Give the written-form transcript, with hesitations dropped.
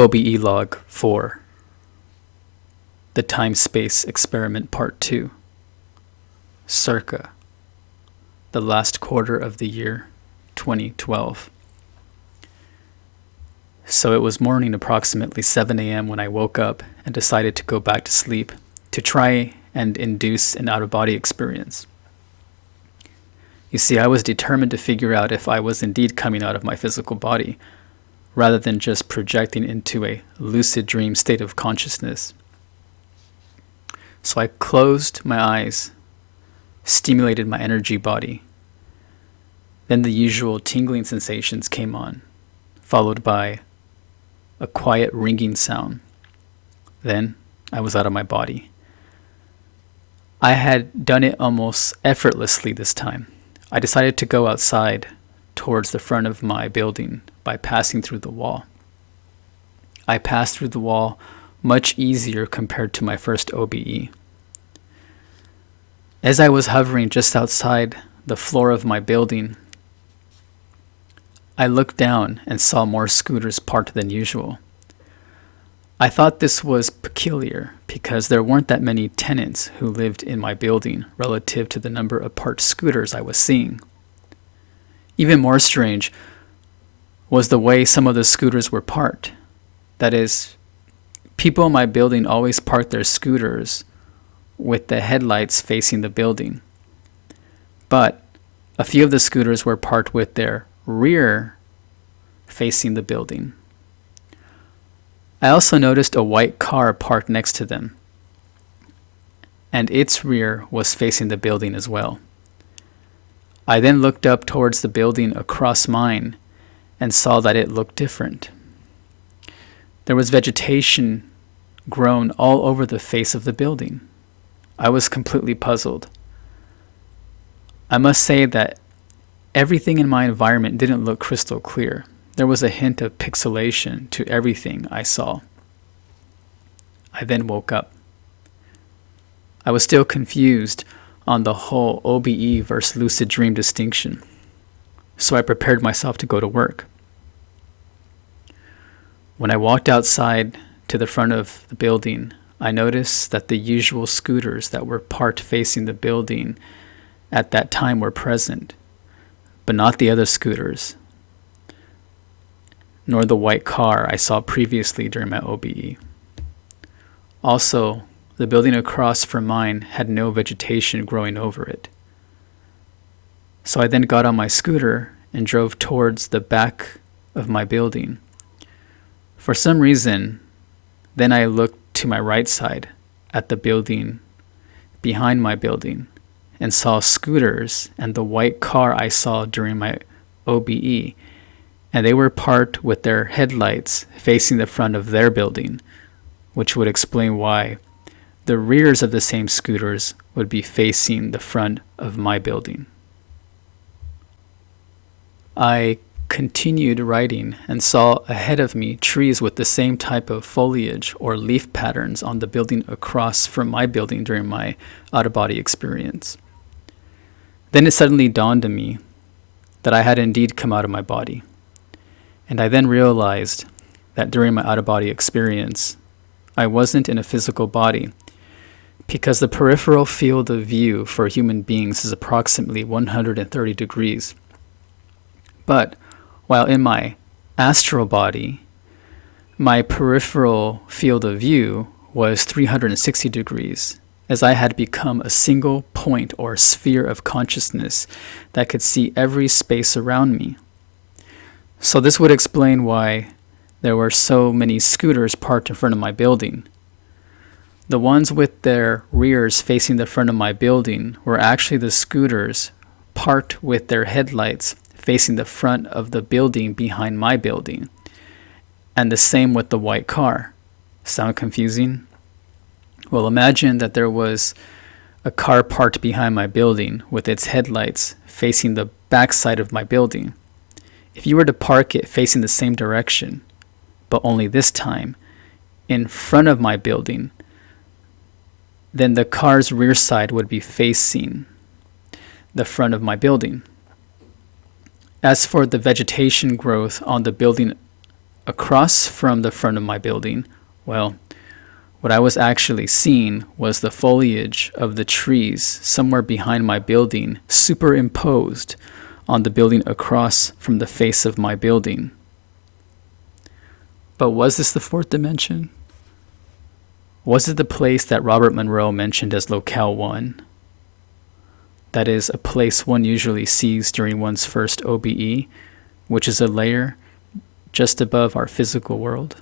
OBE Log 4, The Time-Space Experiment Part 2, circa the last quarter of the year 2012. So it was morning, approximately 7 a.m. when I woke up and decided to go back to sleep to try and induce an out-of-body experience. You see, I was determined to figure out if I was indeed coming out of my physical body, rather than just projecting into a lucid dream state of consciousness. So I closed my eyes, stimulated my energy body. Then the usual tingling sensations came on, followed by a quiet ringing sound. Then I was out of my body. I had done it almost effortlessly this time. I decided to go outside towards the front of my building by passing through the wall. I passed through the wall much easier compared to my first OBE. As I was hovering just outside the floor of my building, I looked down and saw more scooters parked than usual. I thought this was peculiar because there weren't that many tenants who lived in my building relative to the number of parked scooters I was seeing. Even more strange was the way some of the scooters were parked. That is, people in my building always park their scooters with the headlights facing the building. But a few of the scooters were parked with their rear facing the building. I also noticed a white car parked next to them, and its rear was facing the building as well. I then looked up towards the building across mine and saw that it looked different. There was vegetation grown all over the face of the building. I was completely puzzled. I must say that everything in my environment didn't look crystal clear. There was a hint of pixelation to everything I saw. I then woke up. I was still confused on the whole OBE versus lucid dream distinction, so I prepared myself to go to work. When I walked outside to the front of the building, I noticed that the usual scooters that were parked facing the building at that time were present, but not the other scooters, nor the white car I saw previously during my OBE. Also, the building across from mine had no vegetation growing over it. So I then got on my scooter and drove towards the back of my building. For some reason, then I looked to my right side at the building behind my building and saw scooters and the white car I saw during my OBE, and they were parked with their headlights facing the front of their building, which would explain why the rears of the same scooters would be facing the front of my building. I continued riding and saw ahead of me trees with the same type of foliage or leaf patterns on the building across from my building during my out-of-body experience. Then it suddenly dawned on me that I had indeed come out of my body. And I then realized that during my out-of-body experience, I wasn't in a physical body, because the peripheral field of view for human beings is approximately 130 degrees. But while in my astral body, my peripheral field of view was 360 degrees, as I had become a single point or sphere of consciousness that could see every space around me. So this would explain why there were so many scooters parked in front of my building. The ones with their rears facing the front of my building were actually the scooters parked with their headlights facing the front of the building behind my building. And the same with the white car. Sound confusing? Well, imagine that there was a car parked behind my building with its headlights facing the backside of my building. If you were to park it facing the same direction, but only this time in front of my building, then the car's rear side would be facing the front of my building. As for the vegetation growth on the building across from the front of my building, well, what I was actually seeing was the foliage of the trees somewhere behind my building superimposed on the building across from the face of my building. But was this the fourth dimension? Was it the place that Robert Monroe mentioned as Locale 1? That is, a place one usually sees during one's first OBE, which is a layer just above our physical world.